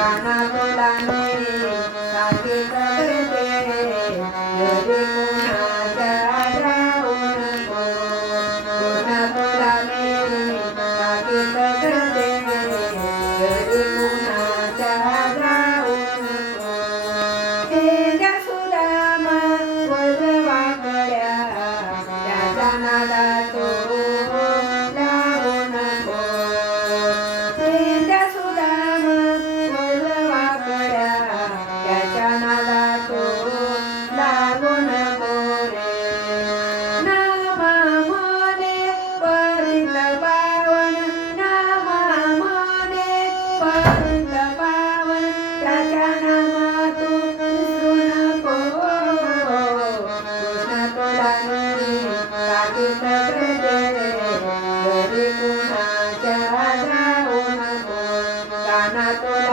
la la la la Yeah.